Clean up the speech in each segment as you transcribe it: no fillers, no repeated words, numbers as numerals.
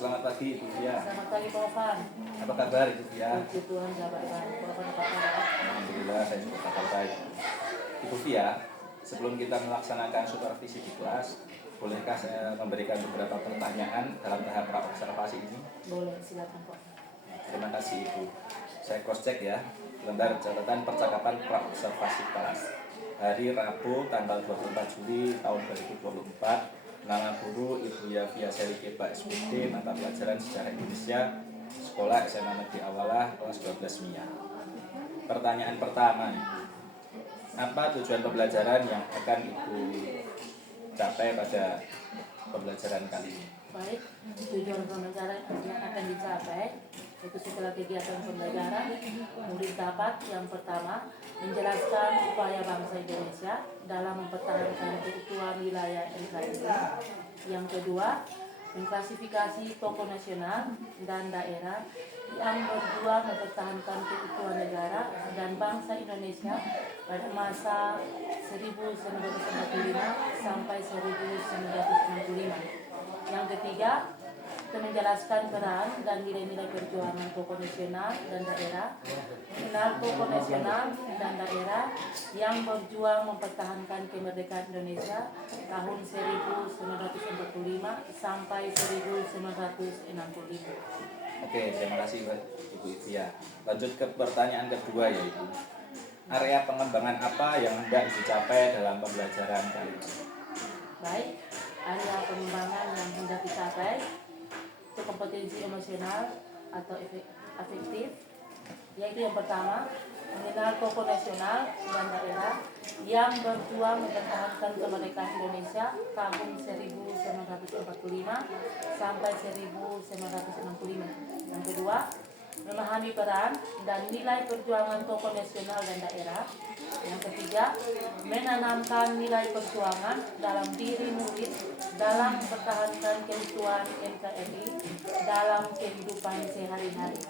Selamat pagi Ibu Fia. Selamat pagi Pak Ovan. Apa kabar Ibu Fia? Puji Tuhan, kabar baik. Pak Ovan apa kabar? Alhamdulillah saya juga kabar baik. Ibu Fia, sebelum kita melaksanakan supervisi di kelas, bolehkah saya memberikan beberapa pertanyaan dalam tahap pra-observasi ini? Boleh, silakan Pak. Terima kasih Ibu. Saya cross check ya. Lembar catatan percakapan pra-observasi kelas. Hari Rabu tanggal 24 Juli tahun 2024. Nama guru Ibu Yafia Selikepa SPD, mata pelajaran Sejarah Indonesia, Sekolah SMA Negeri Awalah, kelas 12 MIA. Pertanyaan pertama, apa tujuan pembelajaran yang akan Ibu capai pada pembelajaran kali ini? Baik, tujuan pembelajaran yang akan dicapai itu setelah kegiatan pembelajaran, murid dapat yang pertama menjelaskan upaya bangsa Indonesia dalam mempertahankan keutuhan wilayah NKRI. Yang kedua, mengklasifikasi tokoh nasional dan daerah yang berjuang mempertahankan keutuhan negara dan bangsa Indonesia pada masa 1945 sampai 1965. Yang ketiga, menjelaskan peran dan nilai-nilai perjuangan tokoh nasional dan daerah, mengenal tokoh nasional dan daerah yang berjuang mempertahankan kemerdekaan Indonesia tahun 1945 sampai 1965. Oke, terima kasih Ibu Ifia. Lanjut ke pertanyaan kedua ya Ibu. Area pengembangan apa yang hendak dicapai dalam pembelajaran kali ini? Baik, area pengembangan yang hendak dicapai itu kompetensi emosional atau afektif, yaitu yang pertama mengenal tokoh nasional dan daerah yang berjuang mempertahankan kemerdekaan Indonesia tahun 1945 sampai 1965. Yang kedua, memahami peran dan nilai perjuangan tokoh nasional dan daerah. Yang ketiga, menanamkan nilai perjuangan dalam diri murid dalam mempertahankan keutuhan NKRI dalam kehidupan sehari-hari.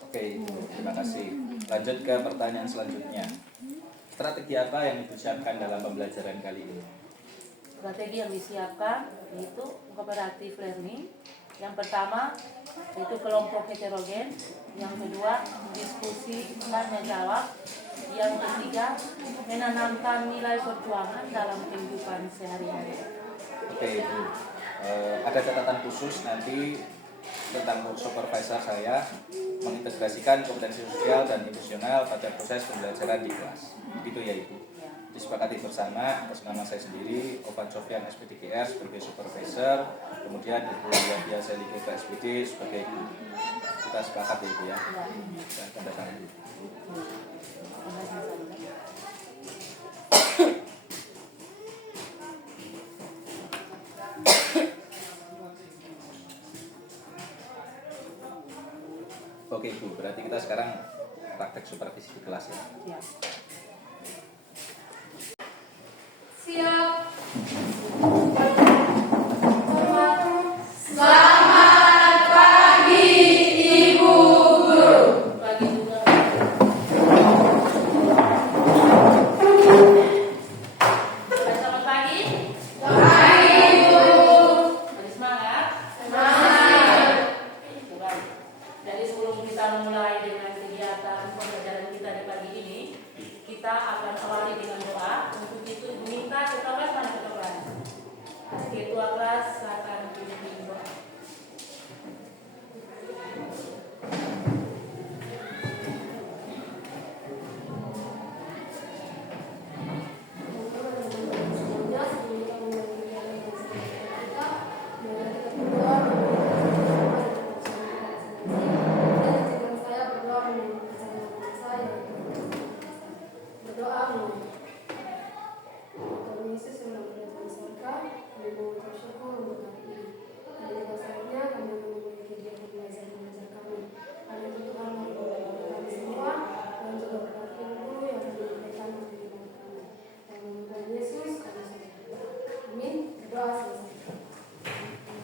Oke, terima kasih. Lanjut ke pertanyaan selanjutnya. Strategi apa yang disiapkan dalam pembelajaran kali ini? Strategi yang disiapkan yaitu cooperative learning. Yang pertama yaitu kelompok heterogen. Yang kedua, diskusi dan menjawab. Yang ketiga, menanamkan nilai perjuangan dalam kehidupan sehari-hari. Oke Ibu, ada catatan khusus nanti tentang supervisor saya mengintegrasikan kompetensi sosial dan emosional pada proses pembelajaran di kelas. Begitu ya Ibu. Disepakati bersama atas nama saya sendiri, Ovan Sofyan SPDGR sebagai supervisor, kemudian Ibu Yafia Selikepa SPD sebagai guru. Kita sepakat ya Ibu ya. Dan tanda tangan. Oke Ibu, berarti kita sekarang praktek supervisi di kelas ya. Ya. Siap. Pagi juga. Selamat pagi. Ada semangat? Coba. Jadi sebelum kita mulai dengan kegiatan pembelajaran kita di pagi ini, kita akan awali dengan doa. Untuk itu minta ketua kelas mana ketua kelas? Ketua kelas akan pimpin doa.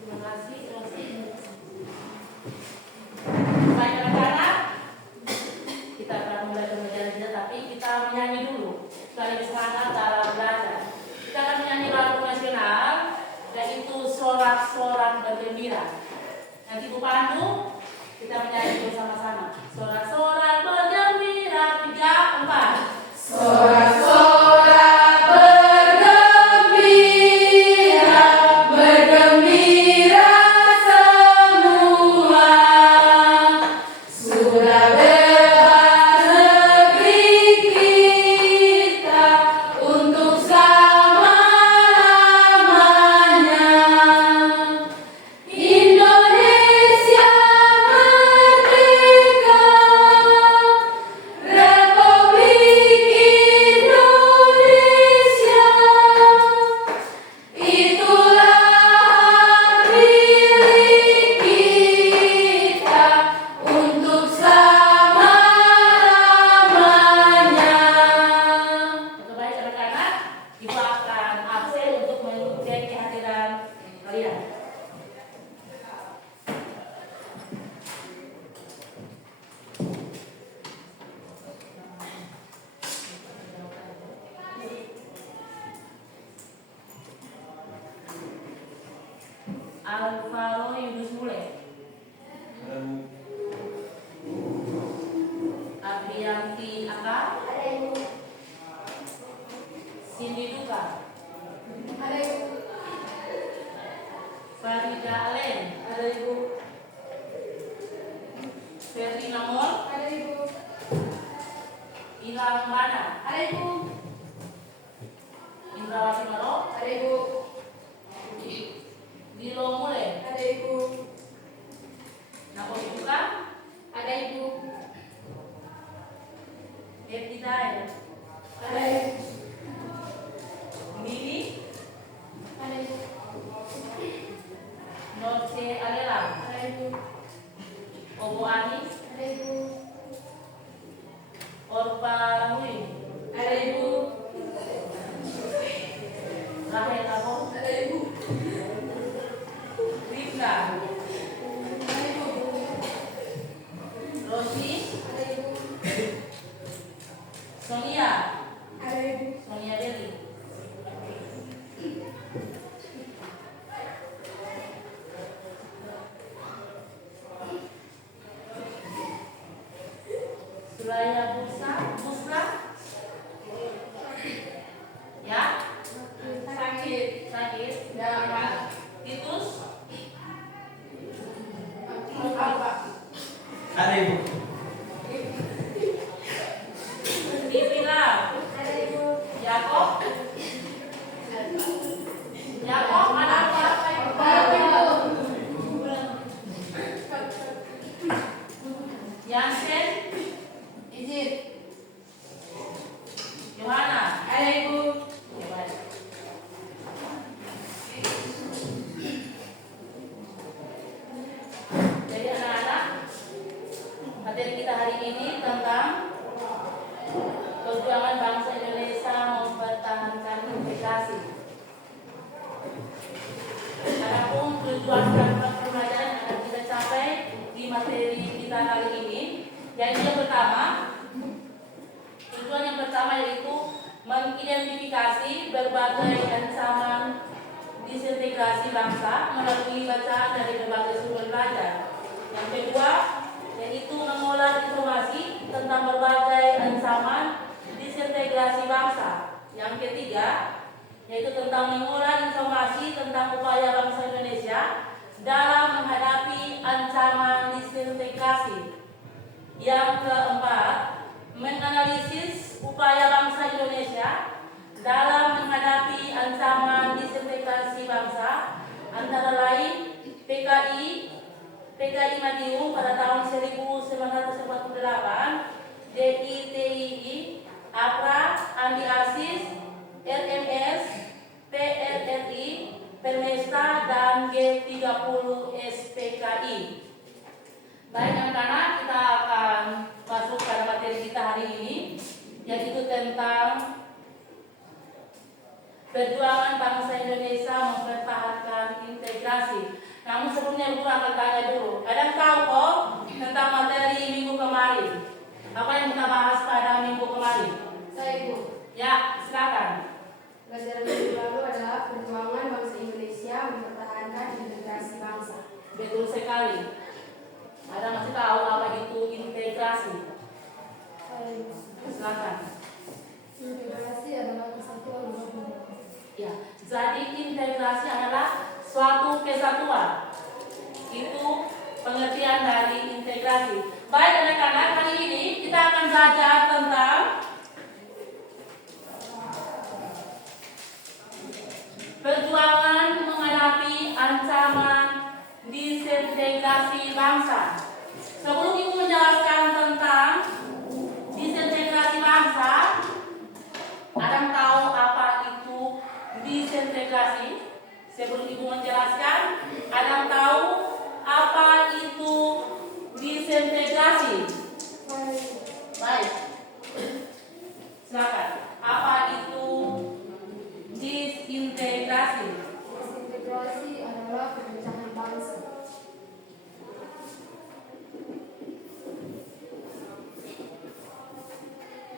Terima kasih. Baik anak-anak, kita akan mulai pembelajaran kita, tapi kita menyanyi dulu sekaligus semangat dalam belajar. Kita akan menyanyi lagu nasional, yaitu Sorak-Sorak Bergembira. Nanti Bu Pandu kita menyanyi bersama-sama. Sorak-sorak bergembira 3, 4. Sorak-sorak bergembira, bergembira semua. Sudah bebas negeri kita untuk selama-lamanya. Indonesia merdeka, Republik Indonesia, itulah hak milik kita untuk selama-lamanya. Baik anak-anak, Ibu akan absen untuk mengecek kehadiran kalian. Alvaro Yunus Mule, Aprianti Aka, Cindy Duka, Farida Alen, Ferdi Namor, Ilham Bana, Indrawati Maro, Dilo Mule, Nakosi Duka, Edi Dael, Mili, Norce Alela, Obo Anis, Orpa Mui, Rahel Abo, Rifka, Rosi, Sonia Deli, Suraya Busra, ya, sakit, Titus, Divina, Yakob, mana Yansen, Yohana, Jadi anak-anak, materi kita hari ini tentang perjuangan bangsa Indonesia mempertahankan integrasi. Adapun tujuan dan pembelajaran yang akan kita capai di materi kita kali ini, yaitu yang pertama, tujuan yang pertama yaitu mengidentifikasi berbagai ancaman disintegrasi bangsa melalui bacaan dari berbagai sumber belajar. Yang kedua, yaitu mengolah informasi tentang berbagai ancaman disintegrasi bangsa. Yang ketiga, yaitu tentang mengolah informasi tentang upaya bangsa Indonesia dalam menghadapi ancaman disintegrasi. Yang keempat, menganalisis upaya bangsa Indonesia dalam menghadapi ancaman disintegrasi bangsa, antara lain PKI Madiun pada tahun 1948, DITII, APRA, Andi Asis, RMS, PLRI, Permesta, dan G30 SPKI. Baik anak-anak, kita akan masuk pada materi kita hari ini, yaitu tentang perjuangan bangsa Indonesia mempertahankan integrasi. Namun sebelumnya Ibu akan tanya dulu, ada yang tahu kok tentang materi minggu kemarin? Apa yang kita bahas pada minggu kemarin? Saya Ibu. Ya, silakan. Pelajaran minggu lalu adalah perjuangan bangsa Indonesia mempertahankan integrasi bangsa. Betul sekali. sekali. Ada masih tahu apa itu integrasi? Silakan. Integrasi adalah kesatuan dua bentuk. Ya, jadi integrasi adalah suatu kesatuan. Itu pengertian dari integrasi. Baik anak-anak, kali ini kita akan belajar tentang perjuangan menghadapi ancaman disintegrasi bangsa. Sebelum Ibu menjelaskan tentang disintegrasi bangsa, Adam tahu apa itu disintegrasi? Sebelum Ibu menjelaskan, Adam tahu apa itu disintegrasi? Baik. Silakan. Apa itu disintegrasi? Disintegrasi adalah pemecahan bangsa.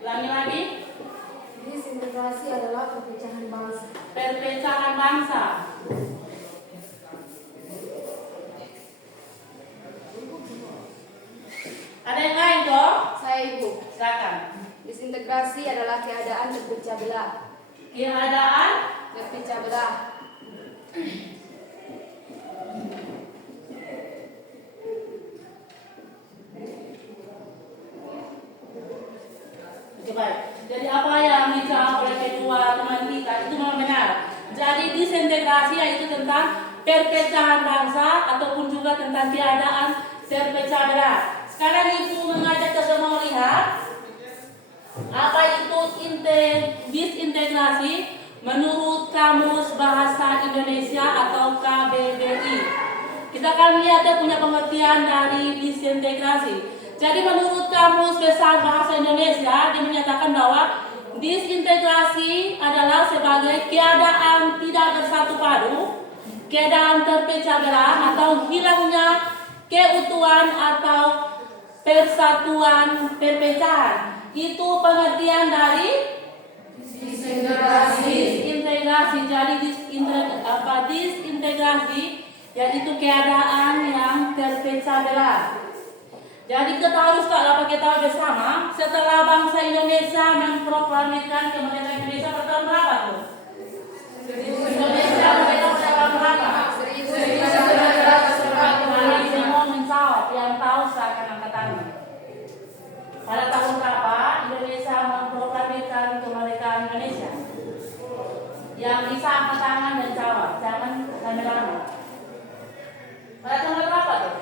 Ulangi lagi. Disintegrasi adalah perpecahan bangsa. Perpecahan bangsa. Ada yang lain dong? Saya Ibu. Silakan. Disintegrasi adalah keadaan terpecah belah. Keadaan Terpecah belah. Coba. Jadi apa yang dijawab oleh kedua teman kita itu memang benar. Jadi disintegrasi yaitu tentang perpecahan bangsa ataupun juga tentang keadaan terpecah belah. Sekarang Ibu mengajak ke semua melihat apa itu disintegrasi menurut Kamus Bahasa Indonesia atau KBBI. Kita akan lihat dia punya pengertian dari disintegrasi. Jadi menurut Kamus Besar Bahasa Indonesia dia menyatakan bahwa disintegrasi adalah sebagai keadaan tidak bersatu padu, keadaan terpecah belah atau hilangnya keutuhan atau persatuan perpecahan. Itu pengertian dari disintegrasi. Jadi disintegrasi yaitu keadaan yang terpecah belah. Jadi kita harus dapat ketahui bersama setelah bangsa Indonesia memproklamirkan kemerdekaan Indonesia pada tahun berapa tuh? Indonesia merdeka pada tahun berapa? 1945. Mari semua menjawab yang tahu silakan angkat tangan. Pada tahun berapa Indonesia memproklamirkan kemerdekaan Indonesia? Yang bisa angkat tangan dan jawab, jangan rame-rame. Pada tahun berapa tuh?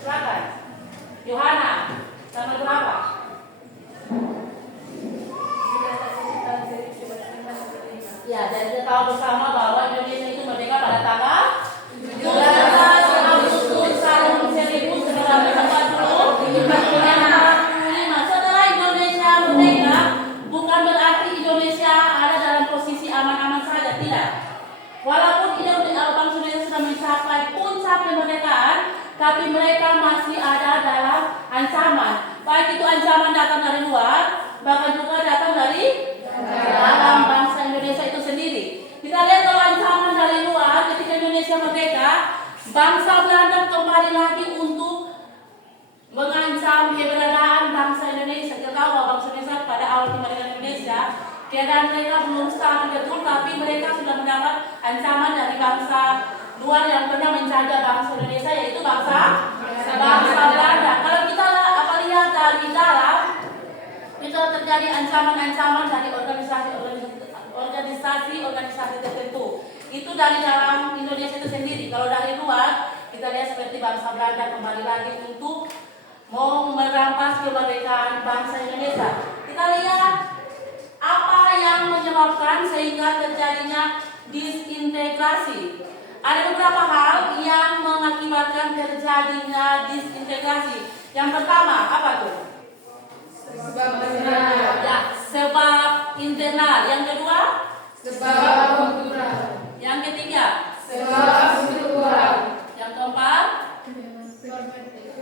Silakan. Yohana, tanggal berapa? Ya, jadi kita tahu bersama bahwa Indonesia itu merdeka pada tanggal 17 Agustus tahun 1945. Setelah Indonesia merdeka, bukan berarti Indonesia ada dalam posisi aman-aman saja, tidak. Walaupun bangsa Indonesia sudah mencapai puncak kemerdekaan, tapi mereka masih ada dalam ancaman. Baik itu ancaman datang dari luar, bahkan juga datang dari dalam bangsa Indonesia itu sendiri. Kita lihat kalau ancaman dari luar ketika Indonesia merdeka, bangsa Belanda kembali lagi untuk mengancam keberadaan bangsa Indonesia. Kita tahu bahwa bangsa Indonesia pada awal kemerdekaan Indonesia, keadaan mereka belum stabil betul, tapi mereka sudah mendapat ancaman dari bangsa luar yang pernah menjaga bangsa Indonesia, yaitu bangsa Belanda. Kalau kita lihat dari dalam, itu terjadi ancaman-ancaman dari organisasi tertentu. Itu dari dalam Indonesia itu sendiri. Kalau dari luar, kita lihat seperti bangsa Belanda kembali lagi untuk mau merampas kemerdekaan bangsa Indonesia. Kita lihat apa yang menyebabkan sehingga terjadinya disintegrasi. Ada beberapa hal yang mengakibatkan terjadinya disintegrasi. Yang pertama, apa tuh? Sebab internal. Yang kedua? Sebab kultural. Yang ketiga? Sebab struktural. Yang keempat?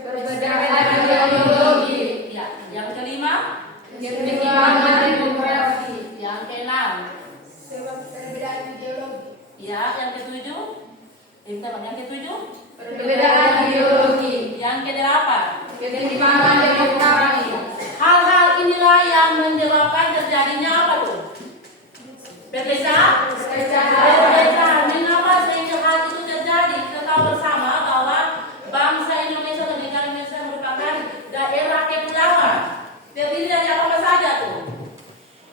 Perbedaan ideologi. Ya. Yang kelima? Ketimpangan demografi. Yang keenam? Sebab perbedaan ideologi. Ya. Yang ketujuh? Yang ketujuh? Perbedaan ideologi. ketimpangan demografi. Hal-hal inilah yang menyebabkan terjadinya apa tuh? Perpecahan. Mengapa sehingga hal itu terjadi? Kita tahu bersama bahwa bangsa Indonesia dan negara Indonesia merupakan daerah kepulauan. Terdiri dari apa saja tuh?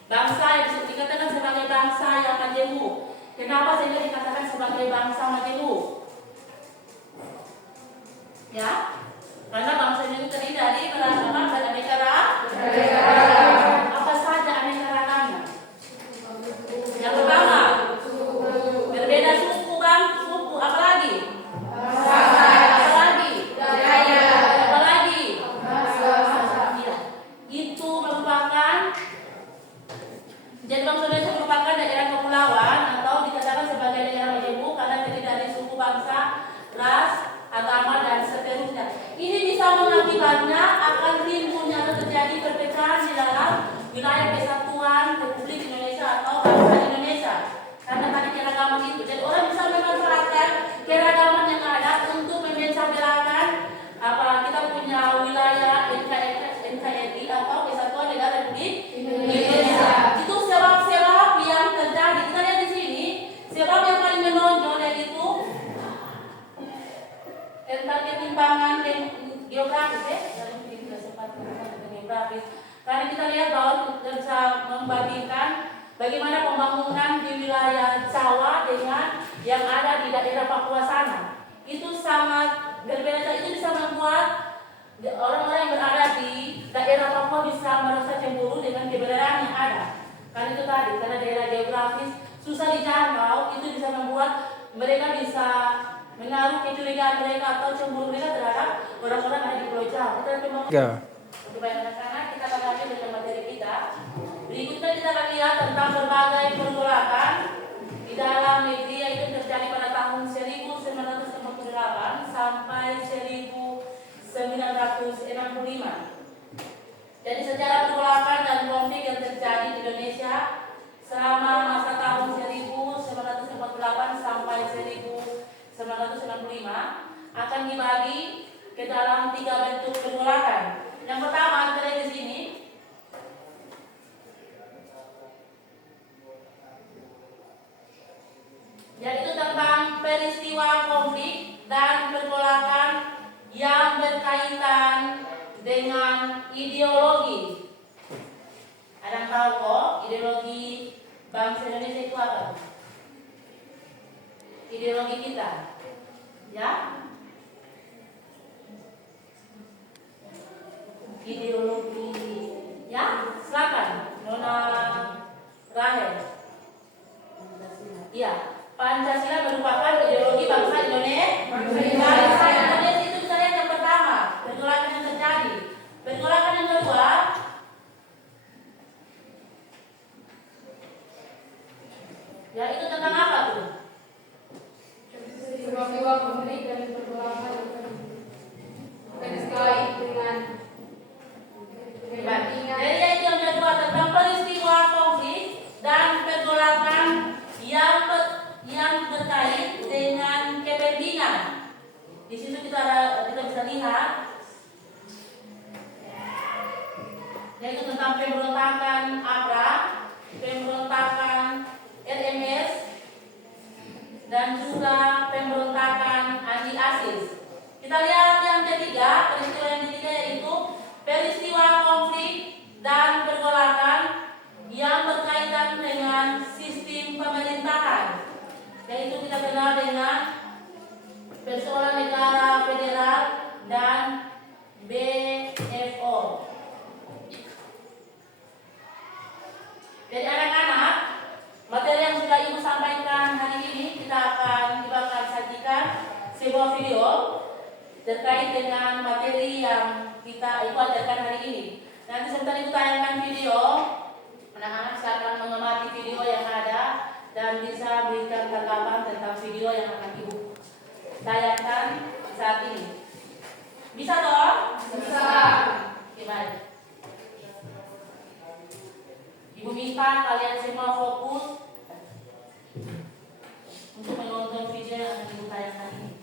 Bangsa yang bisa dikatakan sebagai bangsa yang majemuk. Kenapa sehingga dikatakan sebagai bangsa majemuk? Ya, karena bangsa ini terdiri dari beraneka ragam. Apa saja aneka ragamnya? Yang pertama, berbeda suku apa lagi? Apa lagi? Ya, itu merupakan jadi bangsa Indonesia merupakan daerah kepulauan atau dikatakan sebagai daerah majemuk karena terdiri dari suku bangsa, ras, agama dan seterusnya. Ini bisa mengakibatnya akan timbulnya atau terjadi perpecahan di dalam wilayah kesatuan Republik Indonesia atau bangsa Indonesia. Karena tadi keragaman itu, jadi orang bisa memanfaatkan keragaman yang ada untuk memecah belakan kita punya wilayah NKRI atau Kesatuan Negara Republik Indonesia. Itu sebab-sebab yang terjadi. Kita lihat di sini, sebab yang paling menonjol yaitu tentang ketimpangan geografis geografis. Karena kita lihat bahwa kita bisa membandingkan bagaimana pembangunan di wilayah Jawa dengan yang ada di daerah Papua sana. Itu sangat berbeda. Itu bisa membuat orang-orang yang berada di daerah Papua bisa merasa cemburu dengan keberadaan yang ada. Karena itu tadi, karena daerah geografis susah dijangkau, itu bisa membuat mereka bisa menaruh kecurigaan mereka atau cemburu mereka terhadap orang-orang yang ada di Pulau Jawa. Untuk baik anak-anak, kita akan lanjut dengan materi kita. Berikutnya kita akan lihat tentang berbagai pergolakan di dalam negeri yaitu terjadi pada tahun 1948 sampai 1965. Jadi sejarah pergolakan dan konflik yang terjadi di Indonesia selama masa tahun 1948 sampai 1995 akan dibagi ke dalam 3 bentuk pergolakan. Yang pertama kita lihat di sini. Yaitu tentang peristiwa konflik dan pergolakan yang berkaitan dengan ideologi. Ada yang tahu kok ideologi bangsa Indonesia itu apa? Ideologi kita, ya? Ideologi, ya? Silakan, Nona Rahel. Iya, Pancasila merupakan ideologi bangsa Indonesia. Bangsa Indonesia itu kita lihat yang pertama, pergolakan yang terjadi. Pergolakan yang kedua, ya itu tentang apa tuh? Peristiwa konflik dan pergolakan terkait dengan perbandingan. Jadi itu yang kedua tentang peristiwa konflik dan pergolakan yang berkait dengan kepentingan. Di situ kita bisa lihat yaitu tentang pemberontakan ABRA, pemberontakan RMS, dan juga pemberontakan Andi Asis. Kita lihat yang ketiga, peristiwa yang ketiga yaitu peristiwa konflik dan pergolakan yang berkaitan dengan sistem pemerintahan, yaitu kita kenal dengan persoalan negara federal dan BFO. Jadi anak-anak, materi yang sudah Ibu sampaikan hari ini kita akan sajikan sebuah video terkait dengan materi yang kita Ibu ajarkan hari ini. Nanti sebentar Ibu tayangkan video, anak-anak silakan mengamati video yang ada dan bisa berikan tanggapan tentang video yang akan Ibu tayangkan saat ini. Bisa toh? Bisa. Oke, baik. Ibu minta kalian semua fokus untuk menonton video yang akan Ibu tayangkan ini.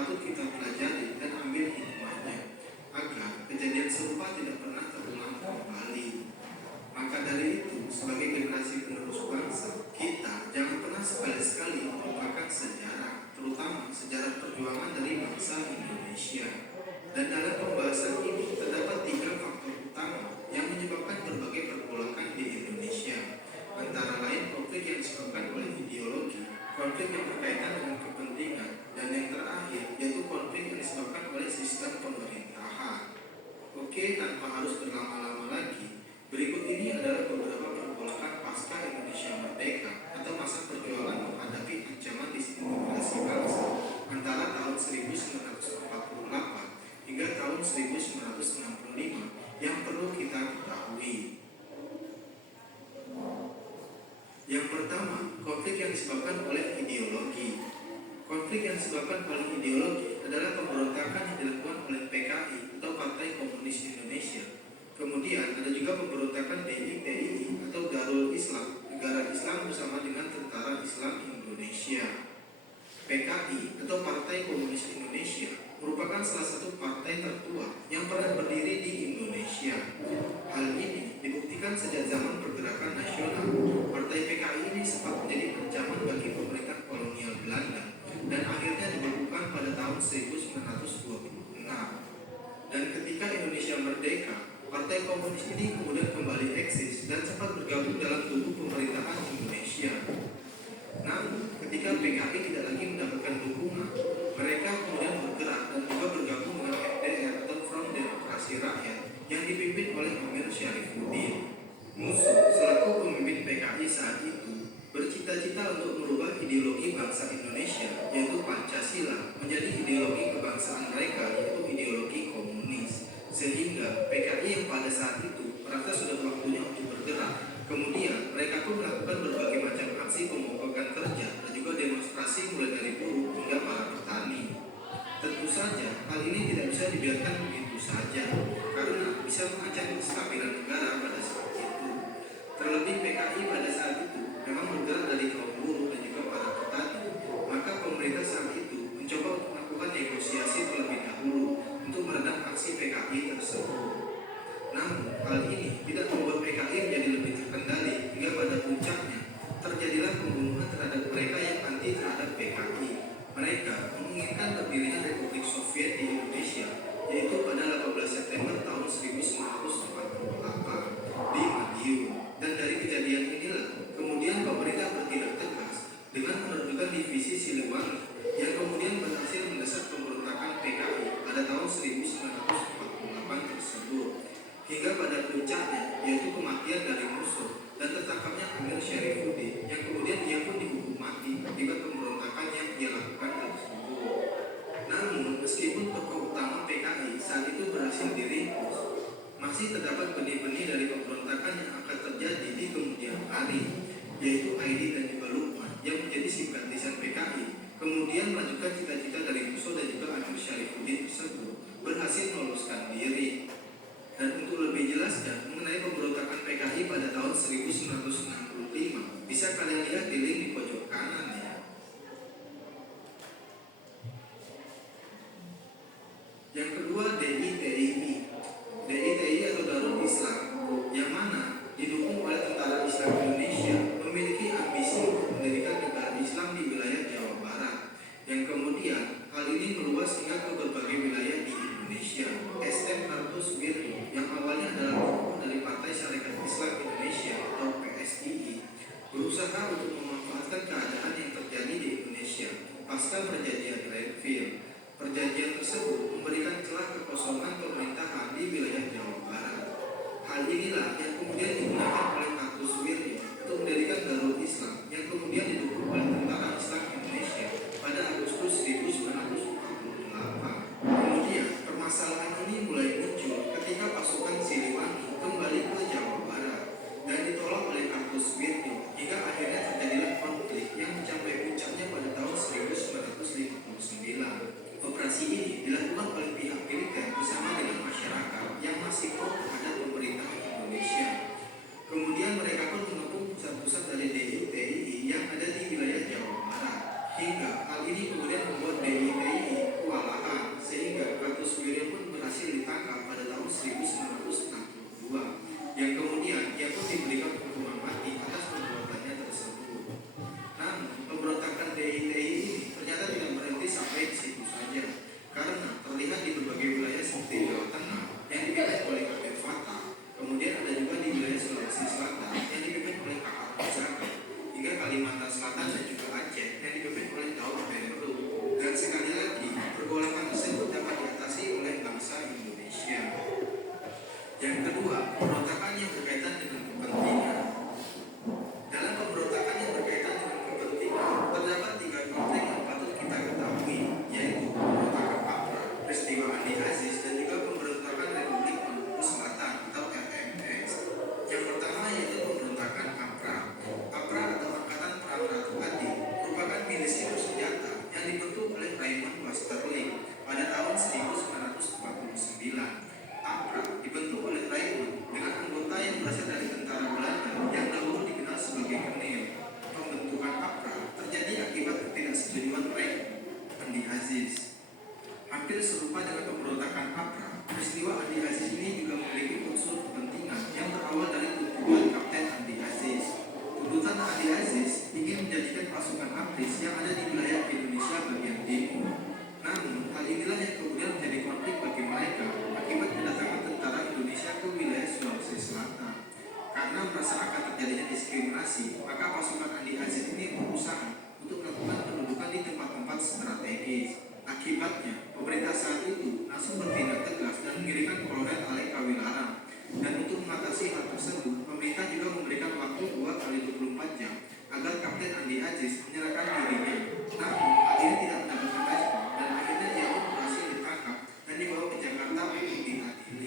patut kita pelajari dan ambil hikmahnya agar kejadian serupa tidak pernah terulang kembali. Maka dari itu, sebagai generasi penerus bangsa, kita jangan pernah sekali-sekali melupakan sejarah, terutama sejarah perjuangan dari bangsa Indonesia. Dan dalam pembahasan ini terdapat 3 faktor utama yang menyebabkan berbagai pergolakan di Indonesia, antara lain konflik yang disebabkan oleh ideologi, konflik yang berkaitan dengan kepentingan, dan yang terakhir yaitu konflik yang disebabkan oleh sistem pemerintahan. Oke, tanpa harus berlama-lama lagi, berikut ini adalah beberapa pergolakan pasca Indonesia Merdeka atau masa perjuangan menghadapi ancaman disintegrasi bangsa antara tahun 1948 hingga tahun 1965 yang perlu kita ketahui. Yang pertama, konflik yang disebabkan oleh ideologi. Konflik yang disebabkan oleh ideologi adalah pemberontakan yang dilakukan oleh PKI atau Partai Komunis Indonesia. Kemudian ada juga pemberontakan DITI atau Darul Islam, Negara Islam bersama dengan Tentara Islam Indonesia. PKI atau Partai Komunis Indonesia merupakan salah satu partai tertua yang pernah berdiri di Indonesia. Hal ini dibuktikan sejak zaman pergerakan nasional. Partai PKI ini sempat menjadi ancaman bagi pemerintah kolonial Belanda dan akhirnya dibekukan pada tahun 1926. Dan ketika Indonesia merdeka, Partai Komunis ini kemudian kembali eksis dan sempat bergabung dalam tubuh pemerintahan Indonesia. Namun, ketika PKI tidak lagi mendapatkan dukungan, mereka kemudian bergerak dan juga bergabung dengan FDR atau Front Demokrasi Rakyat yang dipimpin oleh Amir Syarifuddin. Musuh selaku pemimpin PKI saat itu bercita-cita untuk merubah ideologi bangsa Indonesia, yaitu Pancasila, menjadi ideologi kebangsaan mereka, yaitu ideologi komunis. Sehingga PKI yang pada saat itu merasa sudah waktunya untuk bergerak. Kemudian mereka pun melakukan berbagai macam aksi pemogokan kerja dan juga demonstrasi mulai dari buruh hingga para petani. Tentu saja hal ini tidak bisa dibiarkan begitu saja karena bisa mengancam kestabilan negara pada saat itu. Terlebih PKI pada saat itu memang bergerak dari kaum buruh dan juga para petani. Maka pemerintah saat itu mencoba untuk melakukan negosiasi terlebih dahulu untuk meredam aksi PKI tersebut. Namun hal ini tidak membuat PKI menjadi lebih terkendali hingga pada puncaknya terjadilah pembunuhan terhadap mereka yang anti terhadap PKI. Mereka menginginkan berdirinya Republik Soviet di Indonesia, yaitu pada 18 September tahun 1948 di Madiun. Dan dari kejadian inilah kemudian pemerintah bertindak tegas dengan menerbitkan divisi Siliwangi yang kemudian berhasil mendesak pemberontakan PKI pada tahun 1948 tersebut. Hingga pada puncaknya yaitu kematian dari musuh dan tertangkapnya Amir Syarifuddin yang kemudian ia pun dihukum mati akibat pemberontakan yang ia lakukan tersebut. Namun meskipun tokoh utama PKI saat itu berhasil diringkus, masih terdapat benih-benih dari pemberontakan yang akan terjadi di kemudian hari, yaitu Aidi dan juga Lukman yang menjadi simpatisan PKI kemudian melanjutkan cita-cita dari musuh dan juga Amir Syarifuddin tersebut berhasil meloloskan diri. Dan untuk lebih jelasnya mengenai pemberontakan PKI pada tahun 1965, bisa kalian lihat di link di pojok kanan ya. Yang kedua, DITI. DITI atau Darul Islam, yang mana didukung oleh Tentara Islam Indonesia, memiliki ambisi untuk mendirikan negara Islam di wilayah Jawa Barat. Yang kemudian hal ini meluas hingga ke berbagai wilayah di Indonesia. SM Kartus Wirjo yang awalnya adalah tokoh dari Partai Syarikat Islam Indonesia atau PSII berusaha untuk memanfaatkan keadaan yang terjadi di Indonesia pasca perjanjian Renville. Perjanjian tersebut memberikan celah kekosongan pemerintahan di wilayah Jawa Barat. Hal inilah yang kemudian digunakan oleh Kartus Wirjo untuk mendirikan Darul Islam yang kemudian didukung oleh Tentara Islam Indonesia pada Agustus 1948. Kemudian permasalahan ini mulai muncul ketika pasukan Siliwangi kembali ke Jawa Barat dan ditolak oleh Kartus Wirjo hingga akhirnya terjadilah konflik yang mencapai puncaknya pada tahun 1959. Operasi ini dilakukan oleh pihak militer bersama dengan masyarakat yang masih pro terhadap pemerintah Indonesia. Kemudian mereka pun mengepung pusat-pusat dari DITI yang ada di wilayah Jawa Barat. Hingga hal ini kemudian membuat DITI kuat Hampir serupa dengan pemberontakan APRA, peristiwa Andi Aziz ini juga memiliki unsur kepentingan yang berawal dari tuntutan Kapten Andi Aziz. Tuntutan Andi Aziz ingin menjadikan pasukan APRIS yang ada di wilayah Indonesia bagian timur. Namun, hal inilah yang kemudian menjadi konflik bagi mereka akibat kedatangan tentara Indonesia ke wilayah Sulawesi Selatan. Karena merasa akan terjadinya diskriminasi, maka pasukan Andi Aziz ini berusaha untuk melakukan pendudukan di tempat-tempat strategis. Akibatnya, pemerintah saat itu langsung bertindak tegas dan mengirimkan kolonel Ale Kawilarang. Dan untuk mengatasi hal tersebut, pemerintah juga memberikan waktu 2 kali 24 jam agar Kapten Andi Aziz menyerahkan dirinya. Namun, akhirnya tidak mendapatkan respon dan akhirnya dia pun berhasil ditangkap dan dibawa ke Jakarta untuk diadili.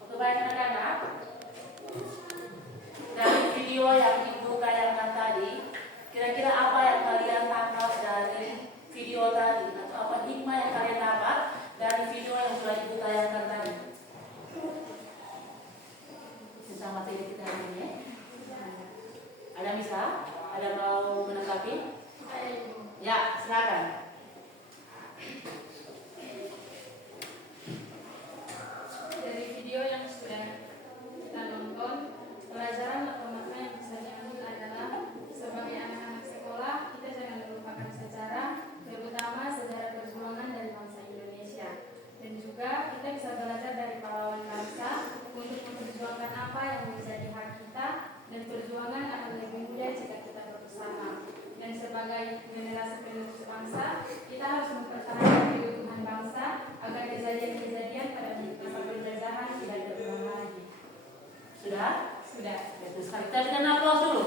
Oke, baik anak-anak, dari video yang Ibu tayangkan tadi, kira-kira apa yang kalian tangkap dari video tadi? Atau apa hikmah yang kalian dapat dari video yang sudah Ibu tayangkan tadi? Sesama materi kita hari ini. Ada bisa? Ada mau menanggapi? Ya, silakan. Dari video yang sudah kita nonton, pelajaran atau makna yang bisa diambil adalah sebagai anak-anak sekolah, kita jangan melupakan sejarah, terutama sejarah perjuangan dari bangsa Indonesia. Dan juga kita bisa belajar dari pahlawan bangsa untuk memperjuangkan apa yang menjadi hak kita, dan perjuangan akan lebih mudah jika kita bersama. Dan sebagai generasi penerus bangsa, kita harus mempertahankan keutuhan bangsa agar kejadian-kejadian pada masa penjajahan tidak terulang lagi. Sudah? Sudah. Bagus sekali. Kita berikan aplaus dulu.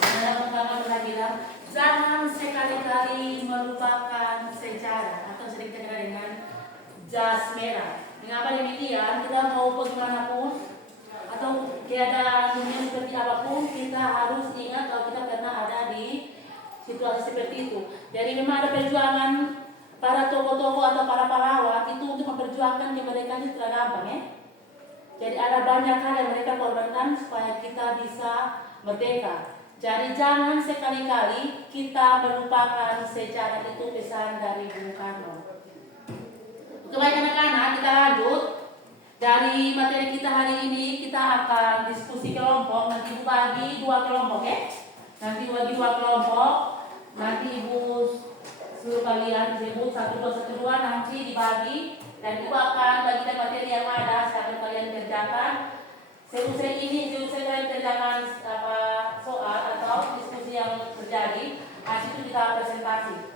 Ada pertama pernah bilang, jangan sekali-kali melupakan sejarah atau sering terkenal dengan jas merah. Mengapa demikian? Kita mau bagaimanapun atau keadaan dunia seperti apapun, kita harus ingat kalau kita pernah ada di situasi seperti itu. Jadi memang ada perjuangan para tokoh-tokoh atau para pahlawan itu untuk memperjuangkan kemerdekaan itu tidak gampang ya. Jadi ada banyak hal yang mereka korbankan supaya kita bisa merdeka. Jadi jangan sekali-kali kita melupakan sejarah, itu pesan dari Bung Karno. Oke, baik anak-anak, kita lanjut. Dari materi kita hari ini kita akan diskusi kelompok. Nanti Ibu bagi 2 kelompok ya. Nanti bagi 2 kelompok. Nanti Ibu suruh kalian disebut 1, 2, 1, 2, nanti dibagi. Dan Ibu akan bagikan materi yang ada sekarang kalian kerjakan. Selesai kalian kerjakan soal atau diskusi yang terjadi. Nanti itu kita presentasi.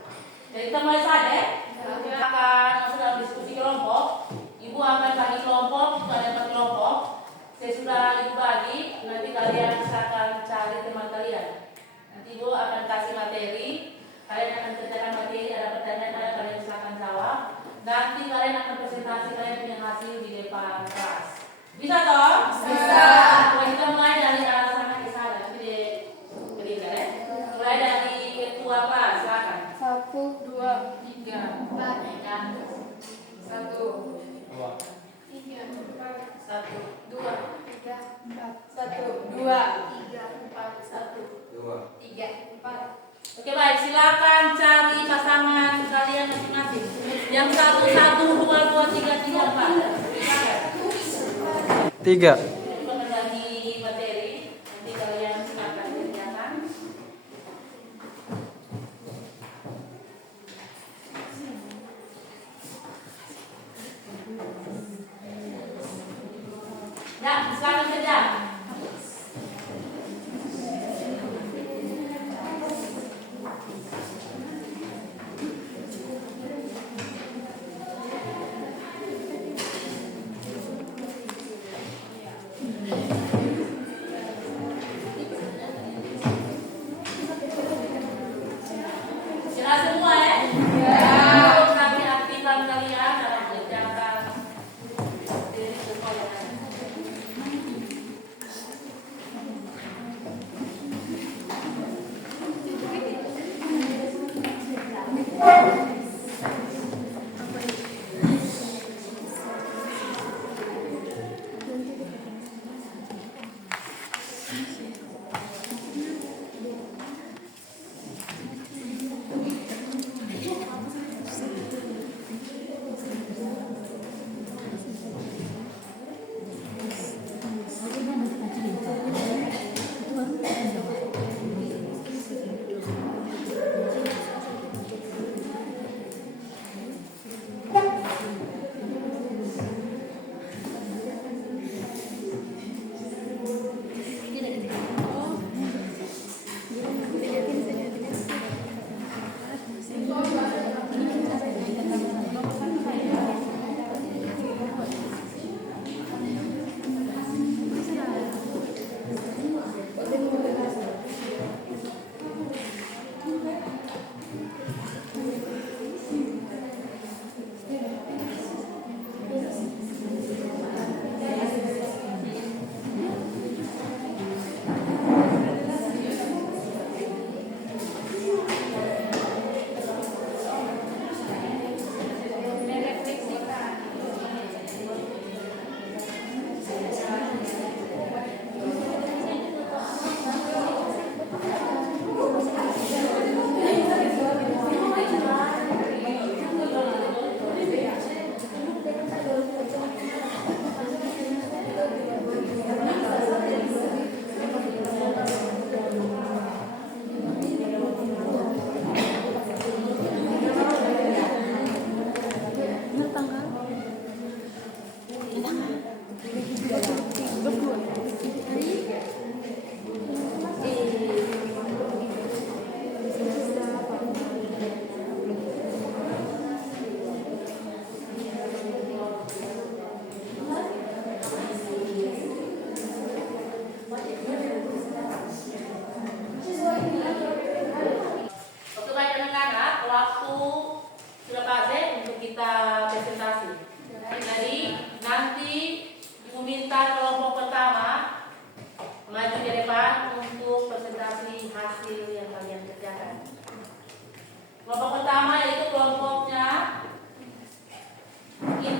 Jadi kita mulai saja. Kita akan masuk dalam diskusi kelompok. Ibu akan bagi kelompok, itu ada 4 kelompok. Sesudah Ibu bagi, nanti kalian akan cari teman kalian. Nanti Ibu akan kasih materi, kalian akan kerjakan materi, ada pertanyaan, kalian silakan jawab. Nanti kalian akan presentasi kalian punya hasil di depan kelas. Bisa toh? Bisa. Nah, kita mulai dari arah sana ke sana, nanti berdiri ya. Mulai dari ketua kelas, silakan. 1, 2, 3, 4, 1, 2, 3, 4, 1, 2, 3, 4, 1, 2, 3, 4, 1, 2. 3, 4. Oke baik, silakan cari pasangan kalian masing-masing. Yang 1, 1, 2, 2, 3, 3, 4. Silakan. 3. Jadi mengenai materi, nanti kalian silakan kerjakan. Ya, silakan kerja.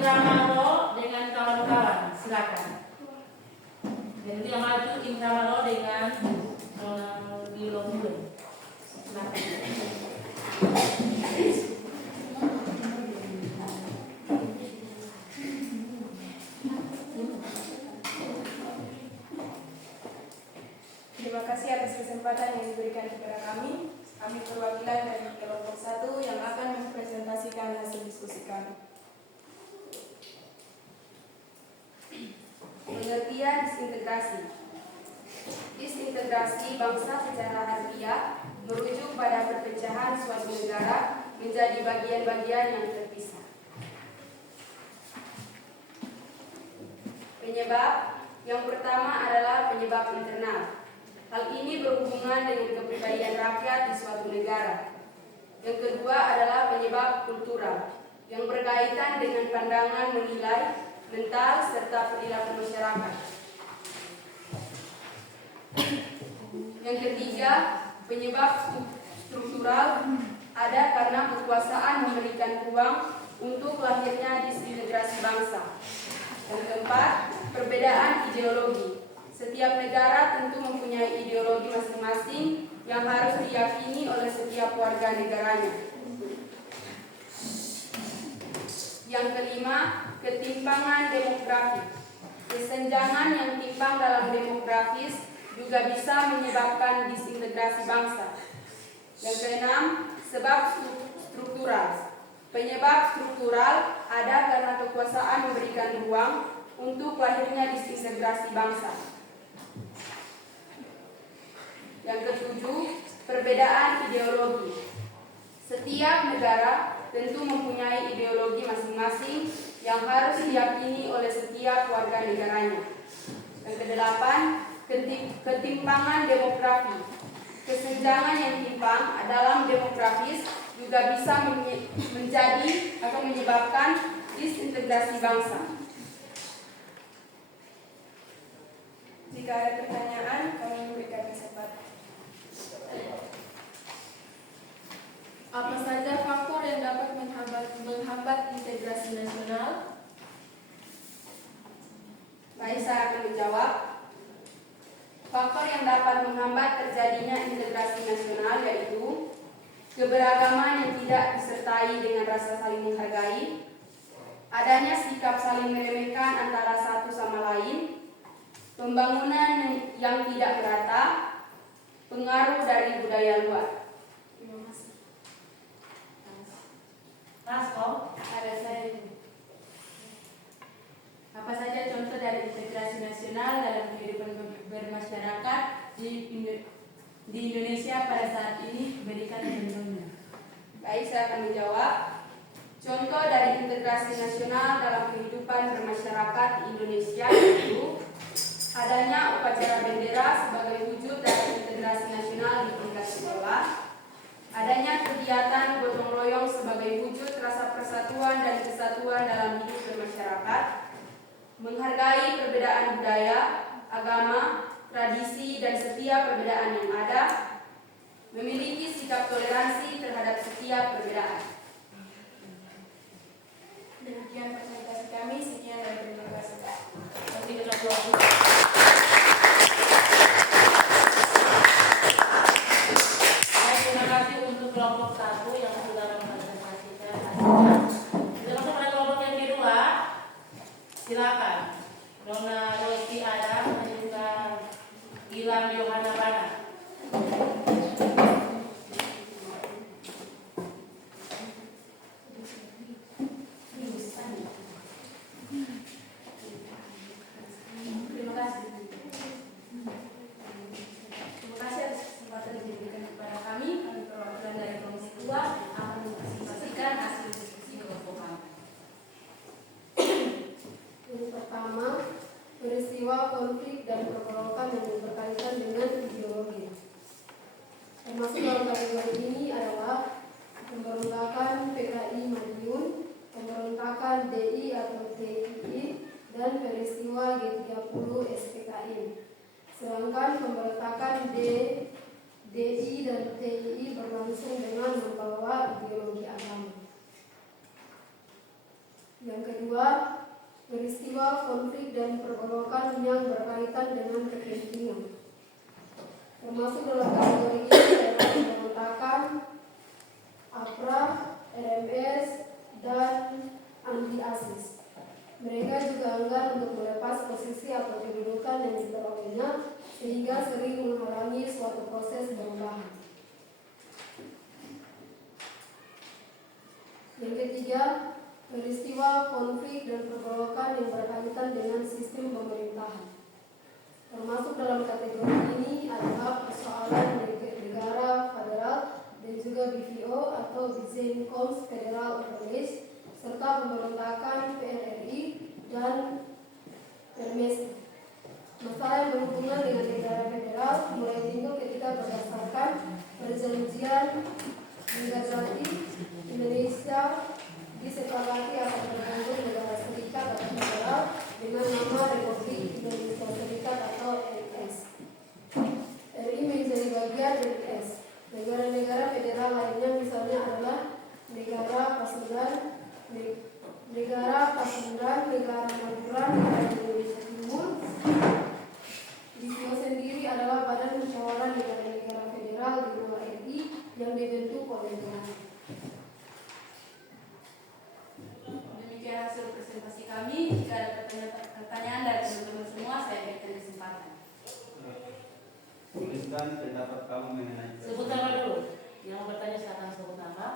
Indra dengan kawan-kawan, silakan. Dan yang maju Indra dengan Ronaldinho. Silakan. Terima kasih atas kesempatan yang diberikan kepada kami. Kami perwakilan dari kelompok 1 yang akan mempresentasikan hasil diskusi kami. Pengertian disintegrasi. Disintegrasi bangsa secara harfiah merujuk pada perpecahan suatu negara menjadi bagian-bagian yang terpisah. Penyebab yang pertama adalah penyebab internal. Hal ini berhubungan dengan kepribadian rakyat di suatu negara. Yang kedua adalah penyebab kultural, yang berkaitan dengan pandangan menilai, mental, serta perilaku masyarakat. Yang ketiga, penyebab struktural, ada karena kekuasaan memberikan ruang untuk lahirnya disintegrasi bangsa. Yang keempat, perbedaan ideologi. Setiap negara tentu mempunyai ideologi masing-masing yang harus diyakini oleh setiap warga negaranya. Yang kelima, ketimpangan demografi. Kesenjangan yang timpang dalam demografis juga bisa menyebabkan disintegrasi bangsa. Yang keenam, sebab struktural. Penyebab struktural ada karena kekuasaan memberikan ruang untuk lahirnya disintegrasi bangsa. Yang ketujuh, perbedaan ideologi. Setiap negara tentu mempunyai ideologi masing-masing yang harus diyakini oleh setiap warga negaranya. Yang kedelapan, ketimpangan demografi. Kesenjangan yang timpang dalam demografis juga bisa menjadi atau menyebabkan disintegrasi bangsa. Jika ada pertanyaan, kami memberikan kesempatan. Apa saja faktor yang dapat menghambat integrasi nasional? Baik, saya akan menjawab. Faktor yang dapat menghambat terjadinya integrasi nasional yaitu keberagaman yang tidak disertai dengan rasa saling menghargai, adanya sikap saling meremehkan antara satu sama lain, pembangunan yang tidak merata, pengaruh dari budaya luar. Terima kasih. Rasko, Ada saya. Apa saja contoh dari integrasi nasional dalam kehidupan bermasyarakat di Indonesia pada saat ini? Berikan contohnya. Baik, saya akan menjawab. Contoh dari integrasi nasional dalam kehidupan bermasyarakat di Indonesia yaitu adanya upacara bendera sebagai wujud dari integrasi nasional di tingkat sekolah, adanya kegiatan gotong royong sebagai wujud rasa persatuan dan kesatuan dalam hidup bermasyarakat, menghargai perbedaan budaya, agama, tradisi, dan setiap perbedaan yang ada, memiliki sikap toleransi terhadap setiap perbedaan. Demikian presentasi kami. Sekian dan terima kasih. nanti kita keluar. Terima kasih untuk kelompok 1 yang sudah mempresentasikan hasilnya. Kita masuk pada kelompok yang kedua. Silakan. Nona Rosti Adam dan juga Gilang Yohana Bana. Terima kasih. Terima kasih atas kesempatan yang diberikan kepada kami. Kami perwakilan dari Komisi 2 akan mempresentasikan hasil diskusi kelompok kami. Yang pertama, peristiwa konflik dan pergolakan yang berkaitan dengan ideologi. Termasuk dalam kategori ini adalah pemberontakan PKI Madiun, pemberontakan DI atau TII, dan peristiwa G30 SPKI. Sedangkan pemberontakan DI dan TII berlangsung dengan membawa ideologi agama. Yang kedua, peristiwa konflik dan pergolakan yang berkaitan dengan kepentingan. Termasuk dalam kategori ini adalah pemberontakan, APRA, RMS, dan anti-ASIS. Mereka juga enggan untuk melepas posisi atau kedudukan yang diperolehnya, sehingga sering menghalangi suatu proses perubahan. Yang ketiga, peristiwa konflik dan pergolakan yang berkaitan dengan sistem pemerintahan. Termasuk dalam kategori ini adalah persoalan negara federal dan juga BVO atau Bizenkoms Federal Organization, serta pemberontakan PRRI dan Permesi. Masalah yang berhubungan dengan negara federal mulai timbul ketika berdasarkan perjanjian Megawati Indonesia disepakati akan membentuk negara serikat atau federal dengan nama Republik Indonesia Serikat atau RIS. RI menjadi bagian RIS. Negara-negara federal lainnya misalnya adalah negara Pasundan, negara Madura, negara Indonesia Timur. BVO sendiri adalah badan musyawarah negara-negara federal di luar RI yang dibentuk oleh negara. Demikian hasil presentasi kami. Jika ada pertanyaan dari teman-teman semua, saya berikan kesempatan. Tuliskan pendapat kamu mengenai Sebut nama dulu. Yang mau bertanya silakan sebut nama.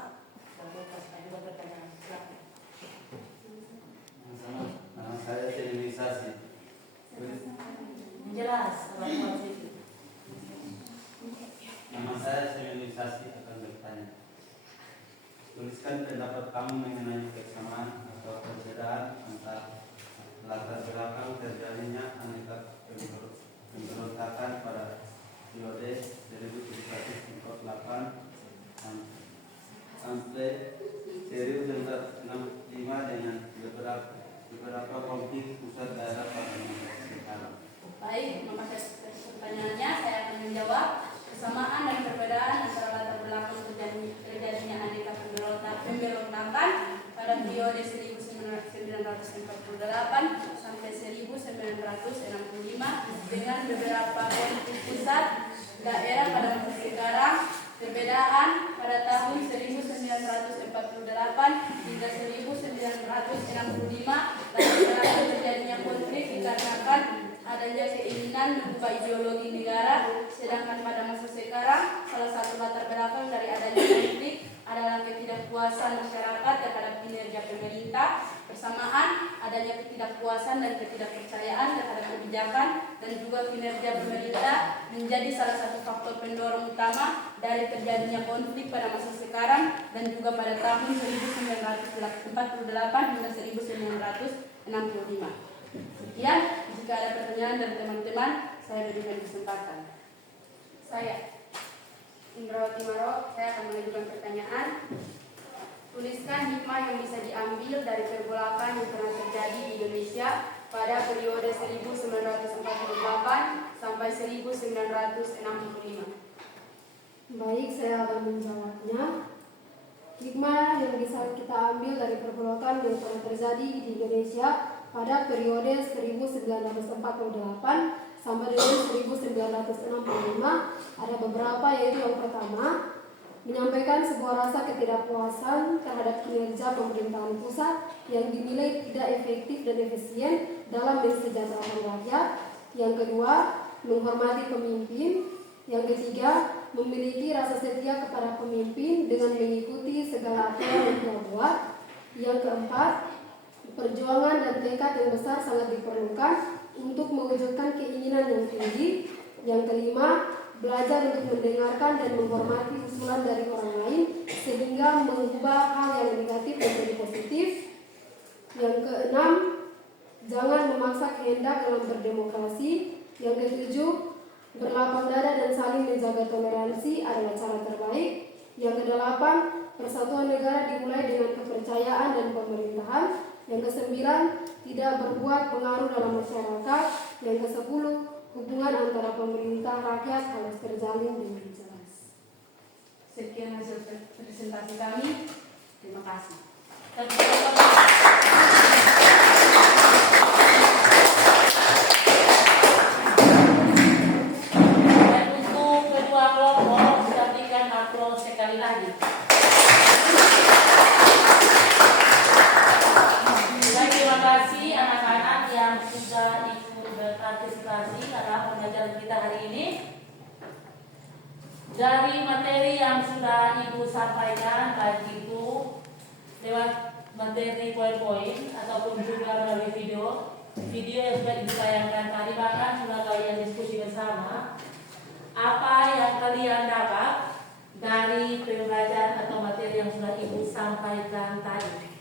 Lalu kasih juga pertanyaan. Silakan. nama saya sterilisasi. Jelas apa itu? Nama saya sterilisasi akan bertanya. Tuliskan pendapat kamu mengenai kesamaan atau perbedaan antara latar belakang terjadinya aneka pemberontakan pada periode 1948 sampai 1965 dengan beberapa konflik pusat daerah pada masa sekarang. Baik, terima kasih atas pertanyaannya. Saya akan menjawab. Kesamaan dan perbedaan antara latar belakang terjadinya aneka pemberontakan pada periode 1948 sampai 1965 dengan beberapa konflik pusat daerah pada masa sekarang. Perbedaan pada tahun 1948 hingga 1965 latar terjadinya konflik dikarenakan adanya keinginan mengubah ideologi negara, sedangkan pada masa sekarang salah satu latar belakang dari adanya konflik adalah ketidakpuasan masyarakat terhadap kinerja pemerintah, bersamaan adanya ketidakpuasan dan ketidakpercayaan terhadap kebijakan dan juga kinerja pemerintah menjadi salah satu faktor pendorong utama dari terjadinya konflik pada masa sekarang dan juga pada tahun 1948 hingga 1965. Sekian, jika ada pertanyaan dari teman-teman, saya berikan kesempatan. Saya, Indrawati Maro, saya akan mengajukan pertanyaan. Tuliskan hikmah yang bisa diambil dari pergolakan yang pernah terjadi di Indonesia pada periode 1948 sampai 1965. Baik, saya akan menjawabnya. Hikmah yang bisa kita ambil dari pergolakan yang pernah terjadi di Indonesia pada periode 1948 sampai dengan 1965 ada beberapa, yaitu yang pertama, menyampaikan sebuah rasa ketidakpuasan terhadap kinerja pemerintahan pusat yang dinilai tidak efektif dan efisien dalam mensejahterakan rakyat. Yang kedua, menghormati pemimpin. Yang ketiga, memiliki rasa setia kepada pemimpin dengan mengikuti segala aturan yang dia buat. Yang keempat, perjuangan dan tekad yang besar sangat diperlukan untuk mewujudkan keinginan yang tinggi. Yang kelima, belajar untuk mendengarkan dan menghormati usulan dari orang lain sehingga mengubah hal yang negatif menjadi positif. Yang keenam, jangan memaksa kehendak dalam berdemokrasi. Yang ketujuh, berlapang dada dan saling menjaga toleransi adalah cara terbaik. Yang kedelapan, persatuan negara dimulai dengan kepercayaan dan pemerintahan. Yang kesembilan, tidak berbuat pengaruh dalam masyarakat. Yang kesepuluh, hubungan antara pemerintah rakyat harus terjalin dengan jelas. Sekian hasil presentasi kami. Terima kasih. Dan untuk kedua kelompok kita berikan aplaus sekali lagi. Dan terima kasih anak-anak yang sudah ikut berpartisipasi dalam pengajaran kita hari ini. Dari materi yang sudah Ibu sampaikan, baik itu lewat materi poin-poin ataupun juga melalui video yang sudah Ibu tayangkan tadi, bahkan sudah kalian diskusi bersama, apa yang kalian dapat dari pembelajaran atau materi yang sudah Ibu sampaikan tadi.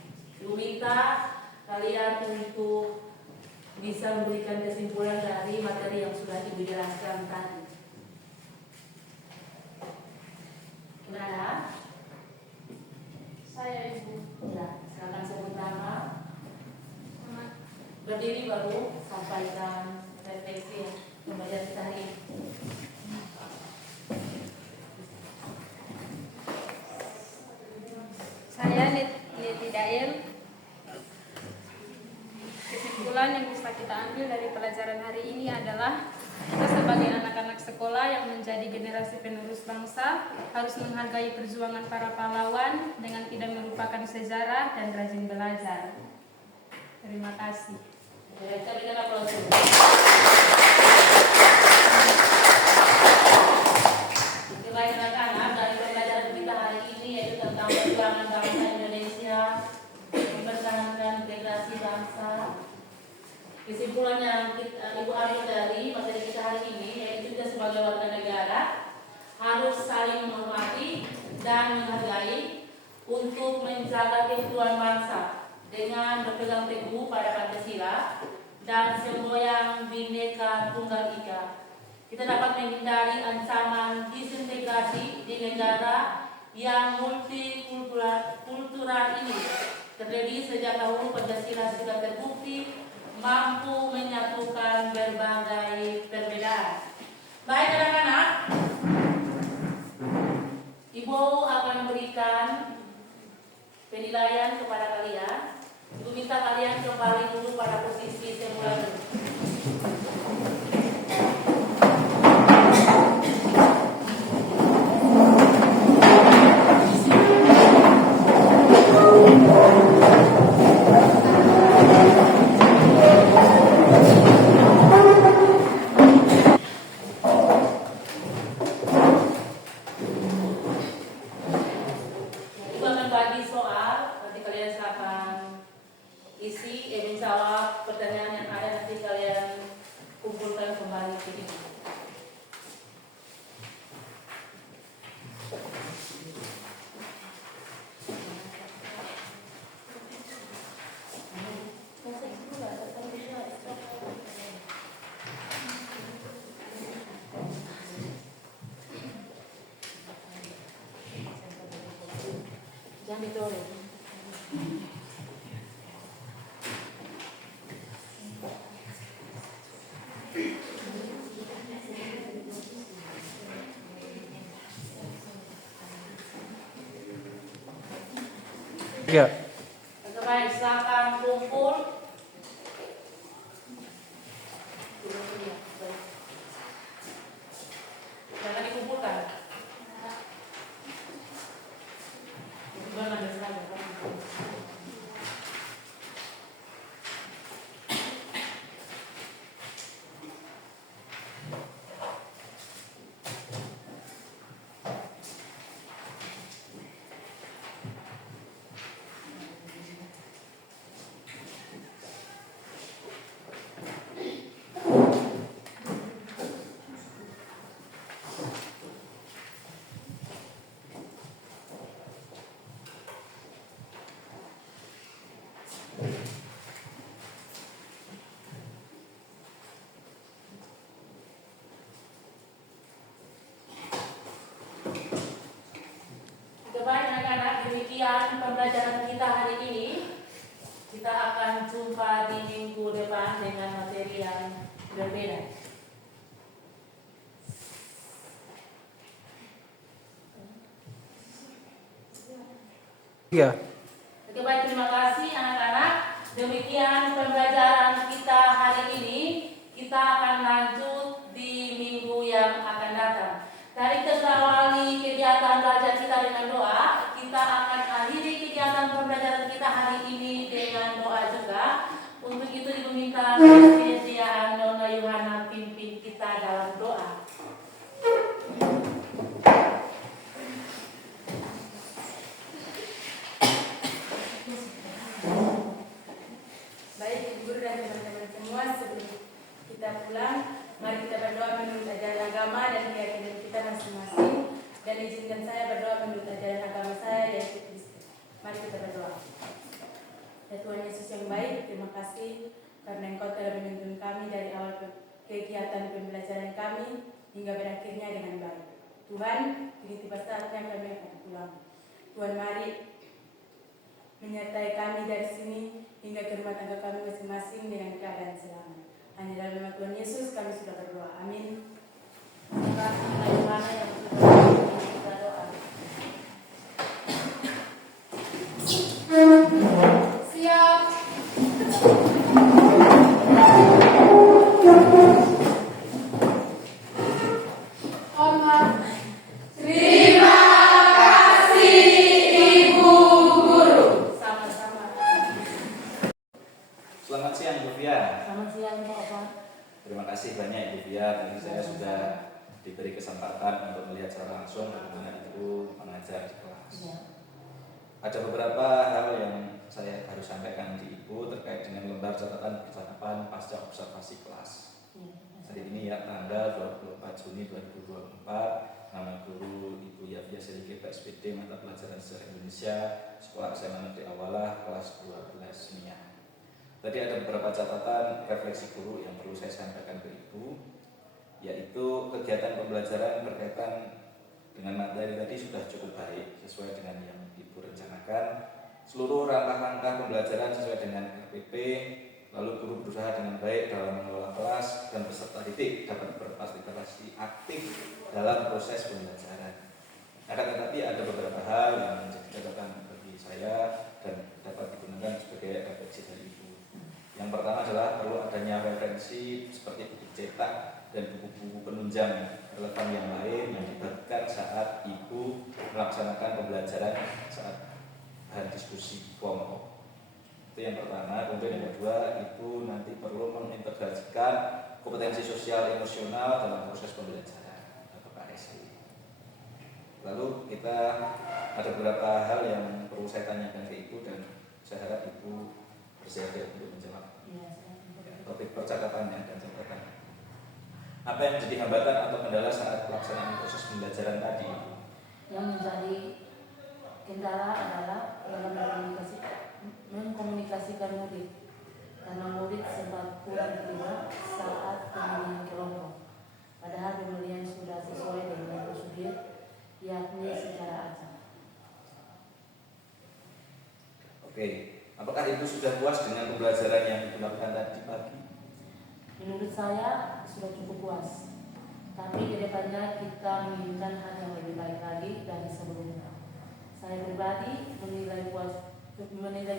Ibu minta kalian untuk bisa memberikan kesimpulan dari materi yang sudah Ibu jelaskan tadi. Gimana? Saya Ibu. Ya, silakan sebut nama. Berdiri baru sampaikan refleksi pembelajaran kita hari ini. Saya Neti Dael. Kesimpulan yang bisa kita ambil dari pelajaran hari ini adalah kita sebagai anak-anak sekolah yang menjadi generasi penerus bangsa harus menghargai perjuangan para pahlawan dengan tidak melupakan sejarah dan rajin belajar. Terima kasih. Kita berikan aplaus dulu. Baik anak-anak, dari pembelajaran kita hari ini yaitu tentang perjuangan bangsa Indonesia mempertahankan integrasi bangsa. Kesimpulan yang Ibu ambil dari materi kita hari ini yaitu kita sebagai warga negara harus saling menghormati dan menghargai untuk menjaga keutuhan bangsa dengan berpegang teguh pada Pancasila dan semboyan Bhinneka Tunggal Ika. Kita dapat menghindari ancaman disintegrasi di negara yang multikultural ini. Terlebih sejak dahulu Pancasila sudah terbukti mampu menyatukan berbagai perbedaan. Baik anak-anak, Ibu akan memberikan penilaian kepada kalian. Ibu minta kalian kembali dulu pada posisi semula dulu. Ibu akan bagi soal, nanti kalian silakan isi, menjawab pertanyaan yang ada, nanti kalian kumpulkan kembali ke sini. Jangan ditolong. Ya. Baik, silakan kumpul. Jangan dikumpulkan. Gimana misalnya? Baik anak-anak, demikian pembelajaran kita hari ini. Kita akan jumpa di minggu depan dengan materi yang berbeda. Ya. Oke, baik, terima kasih. Kemudian pembelajaran kita hari ini kita akan lanjut di minggu yang akan datang. Dari kita awali kegiatan belajar kita dengan doa, kita akan akhiri kegiatan pembelajaran kita hari ini dengan doa juga. Untuk itu Ibu minta kesediaan Nona Yohana pimpin kita dalam doa. Baik Ibu Guru dan teman-teman semua, sebelum kita pulang, mari kita berdoa menurut ajaran agama dan keyakinan kita masing-masing. Dan izinkan saya berdoa menurut ajaran agama saya, yaitu Kristen. Mari kita berdoa. Ya Tuhan Yesus yang baik, terima kasih karena Engkau telah menuntun kami dari awal kegiatan pembelajaran kami hingga berakhirnya dengan baik. Tuhan, kini tiba saatnya kami akan pulang. Tuhan, mari menyertai kami dari sini hingga ke rumah tangga kami masing-masing dengan keadaan selamat. Hanya dalam nama Tuhan Yesus kami sudah berdoa. Amin. Terima kasih Nona Yohana yang sudah pimpin kita doa. Siap. Hormat. Sama-sama. Selamat siang Bu Fia. Selamat siang Pak Opa. Terima kasih banyak Ibu Fia. Tadi saya sudah diberi kesempatan untuk melihat secara langsung bagaimana Ibu mengajar di kelas. Ya. Ada beberapa hal yang saya harus sampaikan di Ibu terkait dengan lembar catatan percakapan pasca observasi kelas. Hari ini ya tanggal 24 Juni 2024, nama guru Ibu Yafia Selike PSPD mata pelajaran sejarah Indonesia, Sekolah SMA Negeri Awalah kelas 12 MIA. Tadi ada beberapa catatan refleksi guru yang perlu saya sampaikan ke Ibu, yaitu kegiatan pembelajaran berkaitan dengan materi tadi sudah cukup baik sesuai dengan yang Ibu rencanakan. Seluruh langkah-langkah pembelajaran sesuai dengan RPP, lalu guru berusaha dengan baik dalam mengelola kelas dan peserta didik dapat berpartisipasi aktif dalam proses pembelajaran. Akan tetapi ada beberapa hal yang menjadi catatan bagi saya dan dapat digunakan sebagai refleksi dari Ibu. Yang pertama adalah perlu adanya referensi seperti buku cetak dan buku-buku penunjang relevan yang lain yang dibagikan saat Ibu melaksanakan pembelajaran saat bahan diskusi kelompok. Itu yang pertama. Kemudian yang kedua, Ibu nanti perlu mengintegrasikan kompetensi sosial emosional dalam proses pembelajaran atau KSI. Lalu kita ada beberapa hal yang perlu saya tanyakan ke Ibu dan saya harap Ibu bersedia untuk menjawab. Topik percakapannya dan catatan. Apa yang menjadi hambatan atau kendala saat pelaksanaan proses pembelajaran tadi? Yang menjadi kendala adalah dalam mengkomunikasikan murid, karena murid sempat kurang terima saat pemilihan kelompok. Padahal pemilihan sudah sesuai dengan prosedur, yakni secara acak. Oke, apakah Ibu sudah puas dengan pembelajaran yang dilakukan tadi pagi? Menurut saya sudah cukup puas, tapi kedepannya kita menginginkan hal yang lebih baik lagi dari sebelumnya. Saya pribadi menilai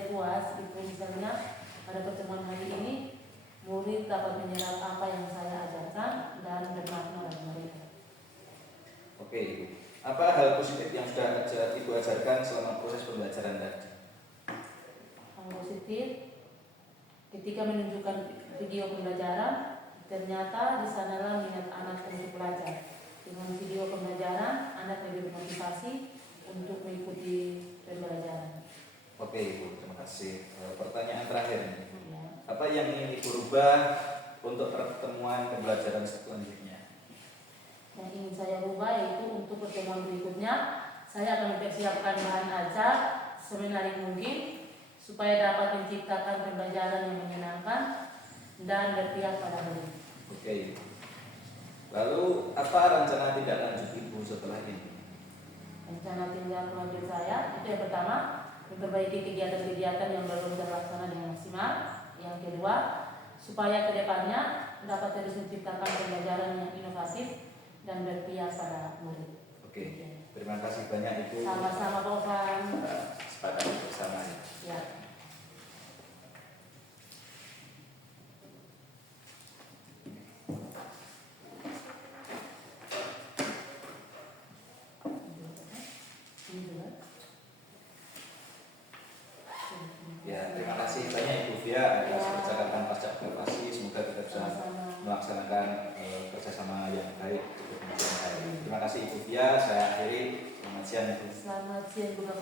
puas itu misalnya pada pertemuan hari ini murid dapat menyerap apa yang saya ajarkan dan bermakna bagi mereka. Oke, Ibu. Apa hal positif yang sudah Ibu ajarkan selama proses pembelajaran tadi? Hal positif, ketika menunjukkan video pembelajaran, ternyata di sanalah minat anak untuk belajar. Dengan video pembelajaran, anak lebih bermotivasi untuk mengikuti pembelajaran. Oke, Ibu, terima kasih. Pertanyaan terakhir nih. Ya. Apa yang ingin Ibu rubah untuk pertemuan pembelajaran selanjutnya? Yang ingin saya rubah yaitu untuk pertemuan berikutnya, saya akan mempersiapkan bahan ajar semenarik mungkin supaya dapat menciptakan pembelajaran yang menyenangkan dan berpihak pada murid. Oke. Lalu apa rencana tindak lanjut Ibu setelah ini? Rencana tindak lanjut saya itu yang pertama, memperbaiki kegiatan-kegiatan yang belum terlaksana dengan maksimal. Yang kedua, supaya kedepannya dapat terus menciptakan pembelajaran yang inovatif dan berpihak pada murid. Oke. Terima kasih banyak Ibu. Sama-sama Pak Ovan. Sepakat bersama. Ya. mendatangkan kerjasama yang baik untuk pengajian saya. Terima kasih Ibu Fia, saya akhiri pengajian. Selamat siang juga.